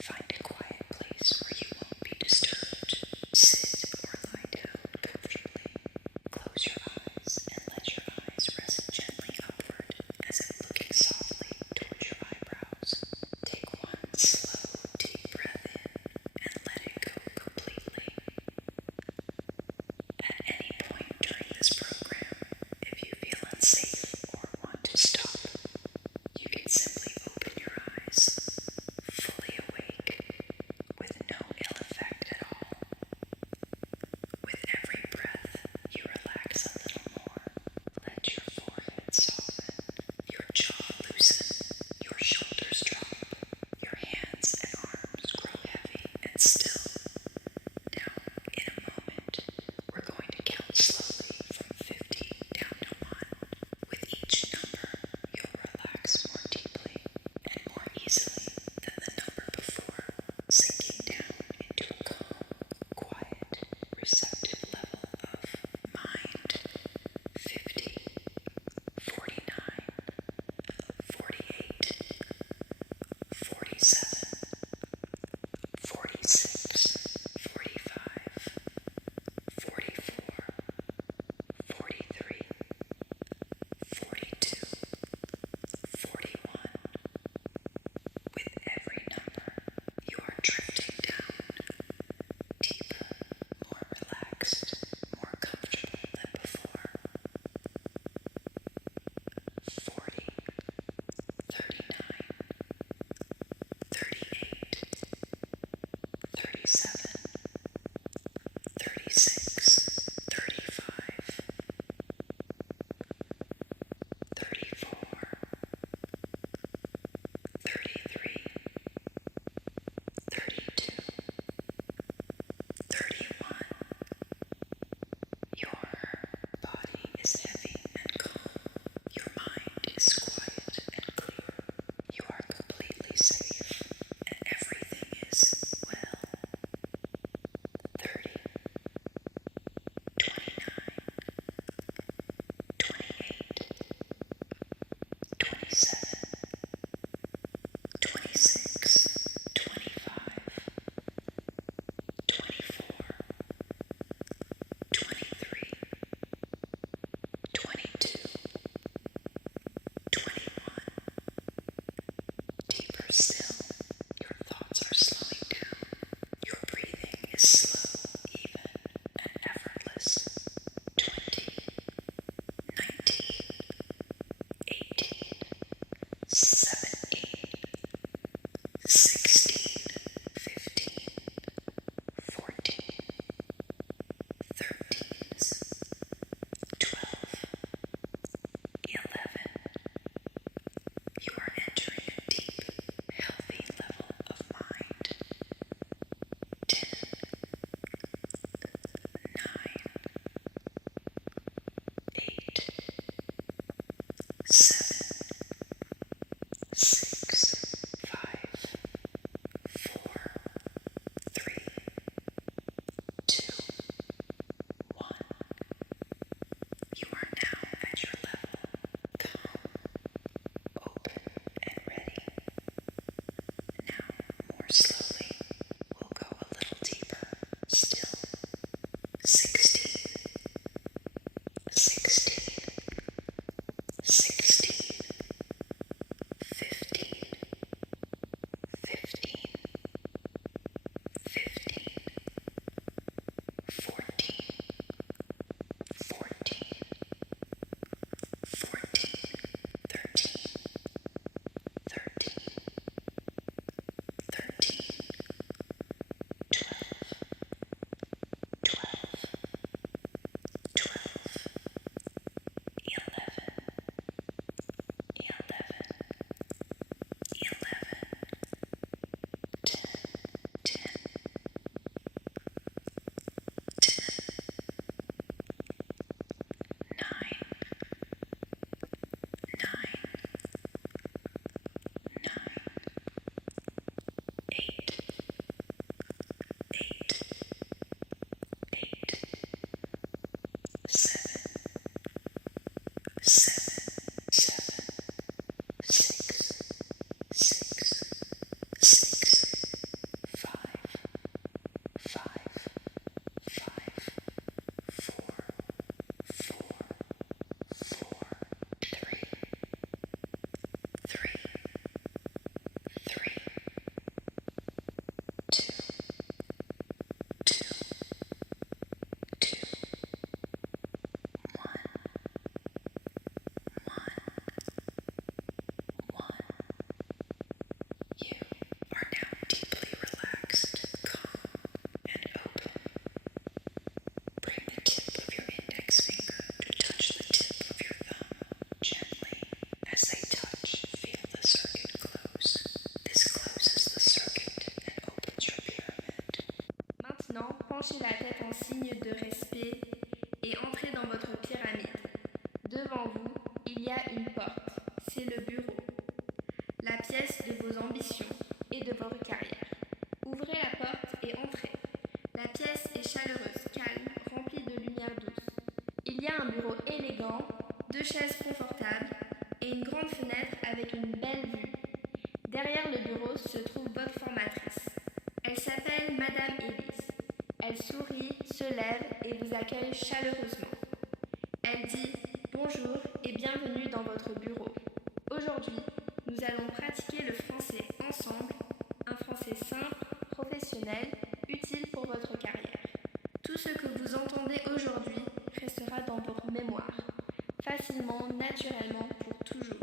Find a quiet place where you won't be disturbed. Sit or lie down comfortably. Close your eyes and let your eyes rest gently upward as if looking softly towards your eyebrows. Take one slow, deep breath in and let it go completely. At any point during this program, if you feel unsafe or want to stop, you can simply open your eyes, fully awake, with no ill effect at all. With every breath, you relax a little more. Let your forehead soften, your jaw loosen, your shoulders drop, your hands and arms grow heavy and still. Now, in a moment, we're going to count slowly from 50 down to 1. With each number, you'll relax more deeply and more easily than the number before, sinking down into a calm, quiet, receptive level of mind. 50, 49, 48, 47, 46, 45, 44, 43, 42, 41. With every number, you are drifting down, deeper, more relaxed, more comfortable than before. 40, 39, 38, 37, 36, 35, 34, 33, 32, 31. Your body is heavy and calm. Your mind is quiet and clear. You are completely safe Il y a un bureau élégant, 2 chaises confortables et une grande fenêtre avec une belle vue. Derrière le bureau se trouve votre formatrice. Elle s'appelle Madame Élise. Elle sourit, se lève et vous accueille chaleureusement. Elle dit « Bonjour et bienvenue dans votre bureau. Aujourd'hui, nous allons pratiquer le français ensemble, un français simple, professionnel, utile pour votre carrière. Tout ce que vous entendez aujourd'hui restera dans votre mémoire, facilement, naturellement, pour toujours.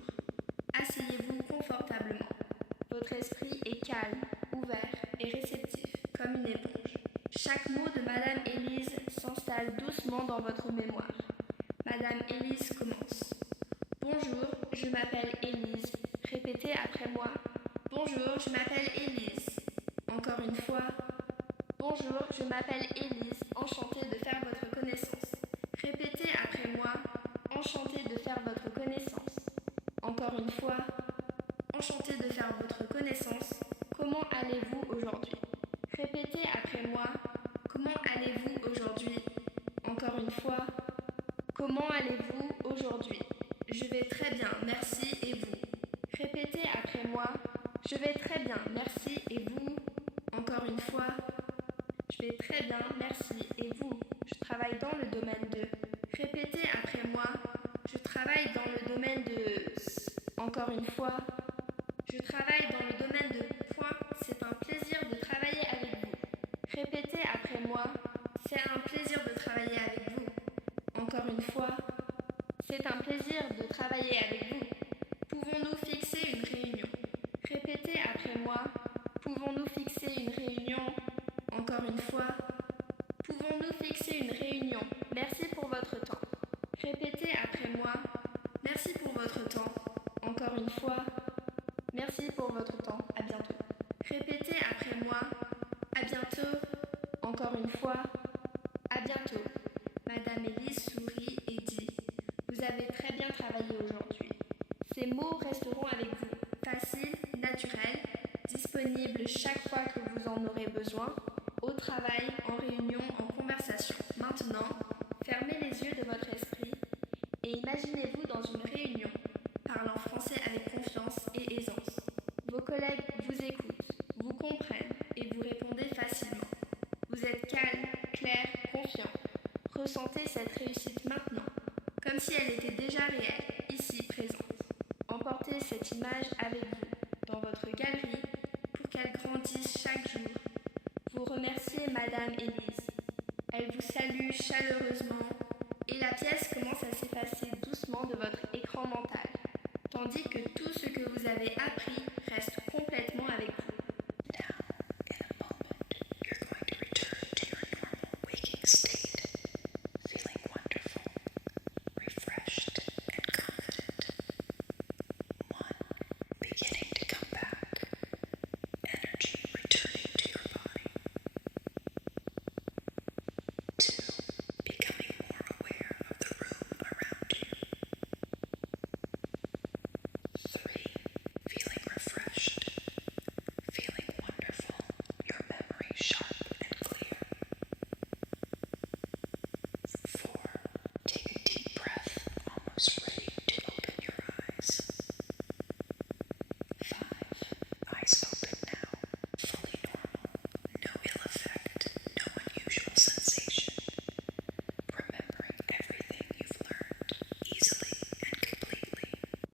Asseyez-vous confortablement. Votre esprit est calme, ouvert et réceptif, comme une éponge. Chaque mot de Madame Élise s'installe doucement dans votre mémoire. Madame Élise commence. Bonjour, je m'appelle Élise. Répétez après moi. Bonjour, je m'appelle Élise. Encore une fois. Bonjour, je m'appelle Élise. Enchantée de faire votre connaissance. Répétez après moi. Enchantée de faire votre connaissance. Encore une fois. Enchantée de faire votre connaissance. Comment allez-vous aujourd'hui? Répétez après moi. Comment allez-vous aujourd'hui? Encore une fois. Comment allez-vous aujourd'hui? Je vais très bien, merci, et vous? Répétez après moi. Je vais très bien, merci, et vous? Encore une fois. Je vais très bien, merci, et vous? Je travaille dans le domaine de. Répétez après moi. Je travaille dans le domaine de. Encore une fois. Je travaille dans le domaine de. Point. C'est un plaisir de travailler avec vous. Répétez après moi. C'est un plaisir de travailler avec vous. Encore une fois. C'est un plaisir de travailler avec vous. Pouvons-nous fixer une réunion? Répétez après moi. Pouvons-nous fixer une réunion? Encore une fois. Pouvons-nous fixer une réunion? Merci pour votre temps. Répétez après moi. Merci pour votre temps. Encore une fois. Merci pour votre temps. À bientôt. Répétez après moi. À bientôt. Encore une fois. À bientôt. Madame Élise sourit et dit « Vous avez très bien travaillé aujourd'hui. Ces mots resteront avec vous, faciles, naturels, disponibles chaque fois que vous en aurez besoin, au travail, en réunion, en conversation. Maintenant, fermez les yeux de votre esprit et imaginez-vous dans une réunion, parlant français avec confiance et aisance. Vos collègues vous écoutent, vous comprennent et vous répondez facilement. Vous êtes calme, clair, confiant. Ressentez cette réussite maintenant, comme si elle était déjà réelle, ici présente. Emportez cette image avec vous, dans votre galerie, pour qu'elle grandisse chaque jour. Vous remerciez Madame Élise. Elle vous salue chaleureusement et la pièce commence à s'effacer doucement de votre écran mental, tandis que tout ce que vous avez appris